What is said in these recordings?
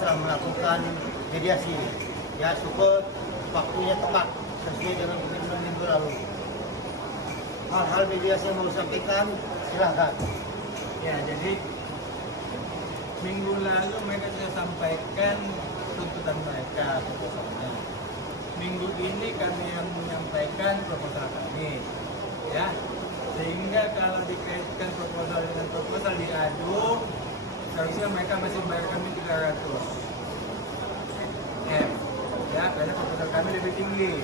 telah melakukan mediasi. Ya, syukur waktunya tepat sesuai dengan komitmen minggu lalu. Hal-hal mediasi yang mau sampaikan, silahkan. Ya, jadi minggu lalu mereka sudah sampaikan tuntutan mereka proposalnya. Minggu ini kami yang menyampaikan proposal kami, ya. Sehingga kalau dikaitkan proposal dengan proposal diadu, seharusnya mereka masih bayar kami 300 M, ya, karena proposal kami lebih tinggi.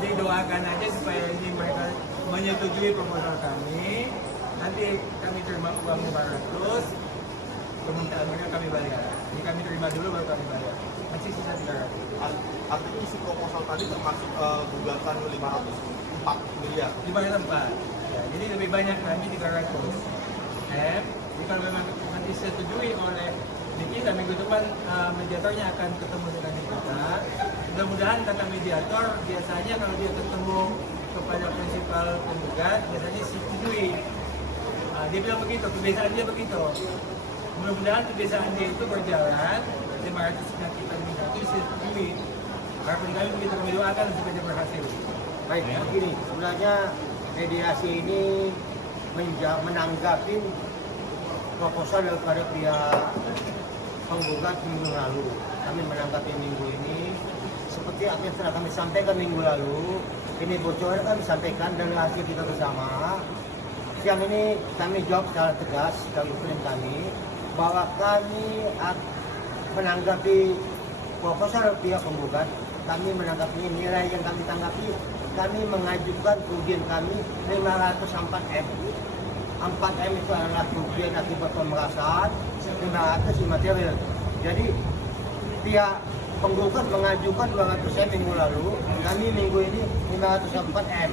Jadi doakan aja supaya ini mereka menyetujui proposal kami. Nanti kami terima uang 500, permintaan mereka kami bayar. Jadi kami terima dulu baru kami bayar. Masih sisa 300. Artinya isi proposal tadi termasuk gugatan 504 miliar. 504. Ya, jadi lebih banyak kami 300 M. Jadi kalau memang nanti disetujui oleh kita minggu depan mediatornya akan ketemu dengan kita. Mudah-mudahan kata mediator biasanya kalau dia ketemu kepada prinsipal penggugat biasanya disetujui. Dia bilang begitu, kebiasaan dia begitu. Mudah-mudahan kebiasaan dia itu berjalan, 500 yang kita minta itu disetujui. Harapan kami begitu, kami doakan supaya dia berhasil. Baik, begini, sebenarnya mediasi ini menanggapi proposal daripada pihak penggugat minggu lalu. Kami menanggapi minggu ini seperti apa yang telah kami sampaikan minggu lalu. Ini bocoran kami sampaikan dari hasil kita bersama. Siang ini kami jawab secara tegas dari klien kami bahwa kami menanggapi proposal pihak penggugat. Kami menanggapi nilai yang kami tanggapi. Kami mengajukan kerugian kami 504 M. 4 M itu adalah kerugian akibat pemerasan, 500 imaterial. Jadi pihak penggugat mengajukan 200 M minggu lalu, kami minggu ini 504 M.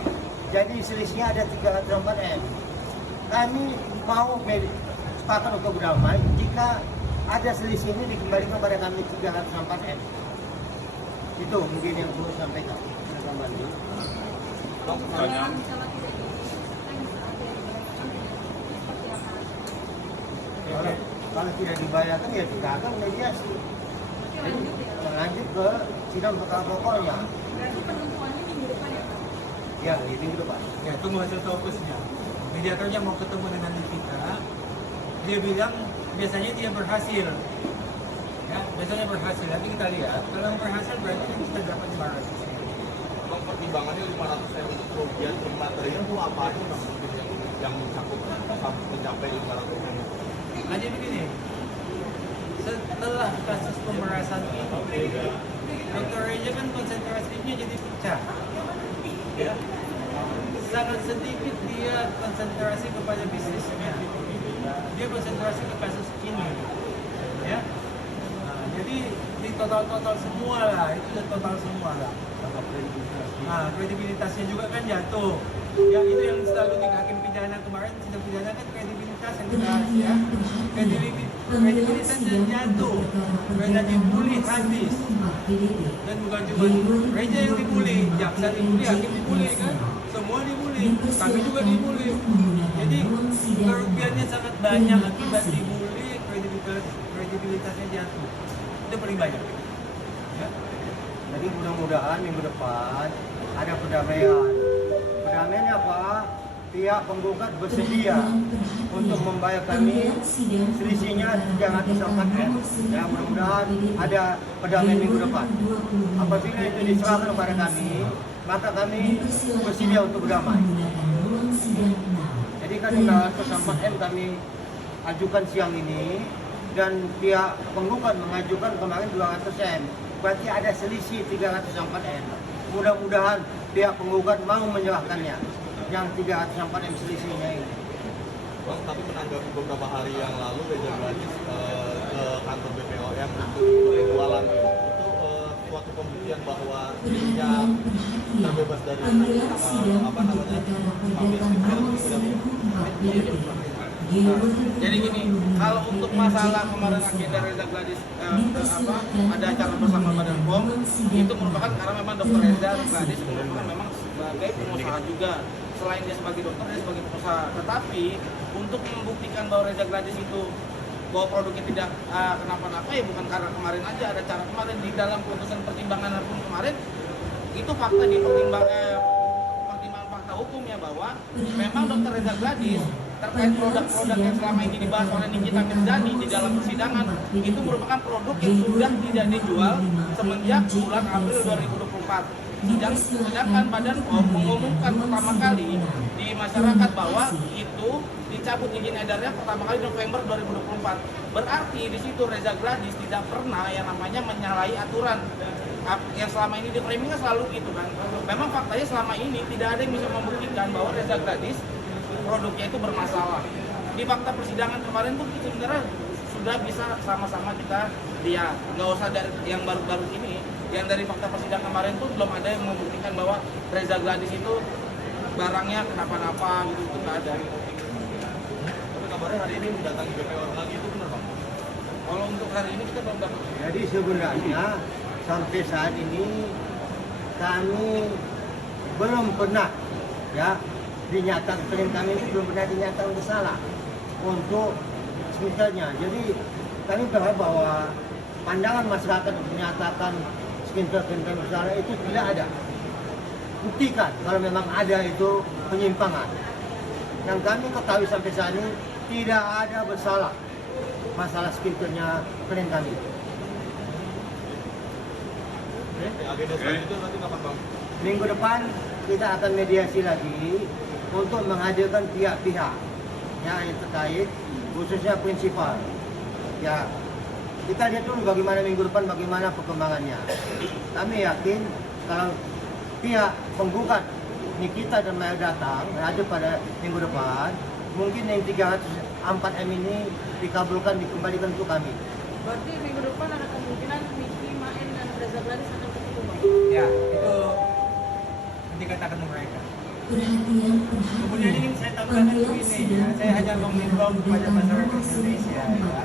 Jadi selisihnya ada 304 M. Kami mau sepakat untuk berdamai jika ada selisih ini dikembalikan kepada kami 304 M. Itu mungkin yang perlu sampaikan. Kembali. Pertanyaan. Kalau tidak dibayarkan ya tidak akan mediasi. Jadi lanjut ke sidang perkara pokoknya. Berarti penentuannya minggu depan ya Pak? Ya, di minggu depan. Ya, tunggu hasil fokusnya. Mediatornya mau ketemu dengan kita. Dia bilang biasanya dia berhasil. Ya, biasanya berhasil. Nanti kita lihat. Kalau berhasil berarti kita dapat 500. Bang, pertimbangannya 500 M untuk kerugian material itu apa aja Bang? Yang mencakup mencapai 500 M? Jadi begini, setelah kasus pemerasan ini, Dr. Reja kan konsentrasinya jadi pecah. Ya. Sangat sedikit dia konsentrasi kepada bisnisnya. Dia konsentrasi ke kasus ini. Ya. Nah, jadi di total semua lah, itu total semua lah. Nah, kredibilitasnya juga kan jatuh. Ya, itu yang selalu di hakim pidana kemarin, sidang pidana kan kredibilitas yang dibahas ya. Kredibilitasnya jatuh karena dibully habis. Dan bukan cuma Reja yang dibully, jaksa dibully, hakim dibully kan. Semua dibully, kami juga dibully. Jadi kerugiannya sangat banyak akibat dibully, kredibilitasnya jatuh. Itu paling banyak. Ya. Jadi mudah-mudahan minggu depan ada perdamaian. Perdamaiannya apa? Pihak penggugat bersedia untuk membayar kami selisihnya 304 M. Ya, mudah-mudahan ada perdamaian minggu depan. Apabila itu diserahkan kepada kami, maka kami bersedia untuk berdamai. Jadi kan 304 M kami ajukan siang ini dan pihak penggugat mengajukan kemarin 200 M. Berarti ada selisih 304 M. Mudah-mudahan pihak penggugat mau menyerahkannya yang 304 M selisihnya ini. Bang, tapi menanggapi beberapa hari yang lalu Reja Gladys ke kantor BPOM untuk penjualan itu suatu pembuktian bahwa dirinya terbebas dari apa namanya Jadi gini, kalau untuk masalah kemarin agenda Reza Gladys ada acara bersama Badan POM itu merupakan karena memang Dr. Reza Gladys merupakan memang sebagai pengusaha juga. Selain dia sebagai dokter, dia sebagai pengusaha. Tetapi untuk membuktikan bahwa Reza Gladys itu bahwa produknya tidak kenapa-napa ya bukan karena kemarin aja ada cara kemarin di dalam putusan pertimbangan hukum kemarin itu fakta di pertimbangan fakta hukum ya bahwa memang Dr. Reza Gladys terkait produk-produk yang selama ini dibahas oleh Nikita Mirzani di dalam persidangan itu merupakan produk yang sudah tidak dijual semenjak bulan April 2024. Sedangkan Badan POM mengumumkan pertama kali di masyarakat bahwa itu dicabut izin edarnya pertama kali November 2024. Berarti di situ Reza Gladys tidak pernah yang namanya menyalahi aturan yang selama ini di framingnya selalu gitu kan. Memang faktanya selama ini tidak ada yang bisa membuktikan bahwa Reza Gladys produknya itu bermasalah. Di fakta persidangan kemarin pun sebenarnya sudah bisa sama-sama kita lihat. Nggak usah dari yang baru-baru ini. Yang dari fakta persidangan kemarin pun belum ada yang membuktikan bahwa Reza Gladys itu barangnya kenapa-napa gitu, itu nggak ada. Tapi kabarnya hari ini mendatangi BPOM lagi, itu benar Bang? Kalau untuk hari ini kita belum dapat. Jadi sebenarnya sampai saat ini kami belum pernah ya dinyatakan, klien kami itu belum pernah dinyatakan bersalah untuk sprinternya. Jadi kami berharap bahwa pandangan masyarakat untuk menyatakan sprinter bersalah itu tidak ada. Buktikan kalau memang ada itu penyimpangan. Yang kami ketahui sampai saat ini tidak ada bersalah masalah sprinternya klien kami. Oke, agenda selanjutnya nanti kapan Bang? Minggu depan kita akan mediasi lagi untuk menghadirkan pihak-pihak yang terkait, khususnya prinsipal. Ya, kita lihat dulu bagaimana minggu depan, bagaimana perkembangannya. Kami yakin kalau pihak penggugat Nikita dan Maya datang ada pada minggu depan, mungkin yang 304M ini dikabulkan, dikembalikan untuk kami. Berarti minggu depan ada kemungkinan Niki, Maen, dan Reza Gladys akan ketemu Bang? Ya, itu nanti katakan mereka. Kemudian ini saya tambahkan begini ya, saya hanya menghimbau kepada masyarakat Indonesia ya,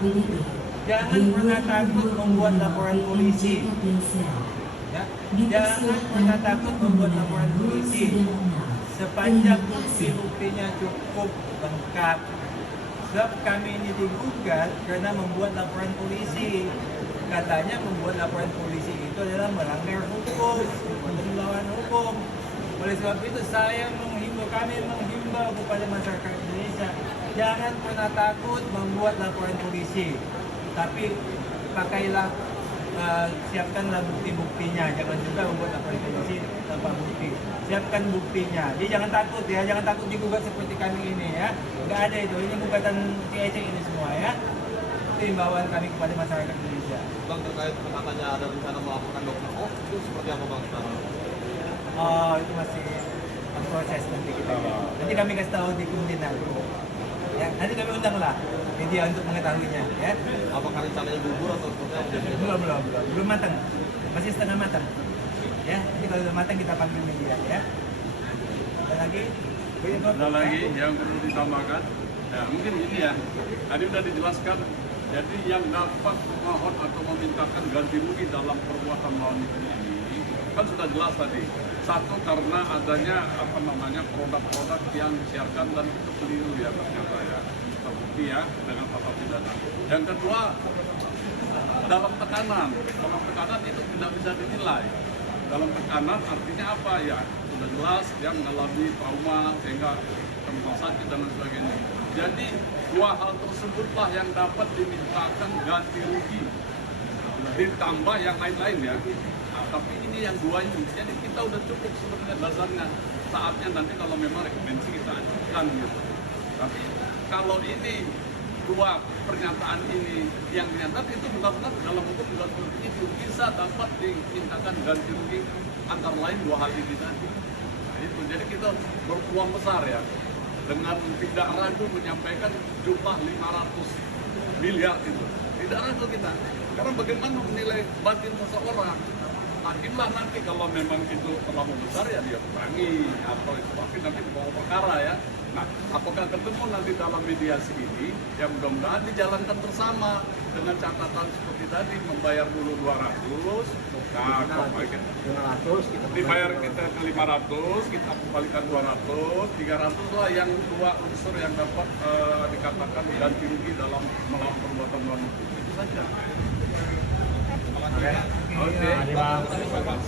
jangan pernah takut membuat laporan polisi. Ya, jangan pernah takut membuat laporan polisi sepanjang bukti-buktinya cukup lengkap. Sebab kami ini digugat karena membuat laporan polisi. Katanya membuat laporan polisi itu adalah melanggar hukum, untuk melawan hukum. Oleh sebab itu kami menghimbau kepada masyarakat Indonesia, jangan pernah takut membuat laporan polisi. Tapi pakailah, siapkanlah bukti-buktinya. Jangan juga membuat laporan polisi tanpa bukti. Siapkan buktinya. Jadi jangan takut ya, jangan takut digugat seperti kami ini ya. Nggak ada itu, ini gugatan CEC ini semua ya. Itu himbauan kami kepada masyarakat Indonesia. Bang, terkait katanya ada rencana melaporkan Dr. O, itu seperti apa Bang sekarang? Oh, itu masih proses nanti kita. Nanti kami kasih tahu di Kementerian. Ya, nanti kami undang lah media untuk mengetahuinya. Ya, Apakah rencananya gugur atau seperti apa? belum matang, masih setengah matang. Ya, nanti kalau sudah matang kita panggil media. Ya, ada lagi? Ada lagi yang perlu ditambahkan. Ya, mungkin ini ya. Tadi sudah dijelaskan. Jadi yang dapat mohon atau memintakan ganti rugi dalam perbuatan melawan ini kan sudah jelas tadi. Satu, karena adanya produk-produk yang disiarkan dan itu keliru ya ternyata ya, terbukti ya dengan pasal pidana. Yang kedua, dalam tekanan itu tidak bisa dinilai. Dalam tekanan artinya apa ya? Sudah jelas dia mengalami trauma sehingga rumah sakit dan lain sebagainya. Jadi dua hal tersebutlah yang dapat dimintakan ganti rugi, ditambah yang lain-lain ya. Tapi ini yang dua ini, jadi kita udah cukup sebenarnya dasarnya. Saatnya nanti kalau memang rekomendasi kita ajukan gitu. Tapi kalau ini dua pernyataan ini yang dinyatakan itu benar-benar dalam hukum itu bisa dapat dimintakan ganti rugi antara lain dua hal ini tadi. Nah, itu jadi kita berpeluang besar ya dengan tidak ragu menyampaikan jumlah 500 miliar itu. Tidak ragu kita. Karena bagaimana menilai batin seseorang hakim lah nanti kalau memang itu terlalu besar ya dia kurangi atau itu tapi nanti dibawa perkara ya. Nah, apakah ketemu nanti dalam mediasi ini yang mudah-mudahan dijalankan bersama dengan catatan seperti tadi membayar dulu 200, nah kalau kita 500 kita dibayar kita ke 500, kita kembalikan 200, 300 lah yang dua unsur yang dapat dikatakan ganti rugi dalam melawan perbuatan melawan hukum itu saja. Oke. Terima kasih, Bang.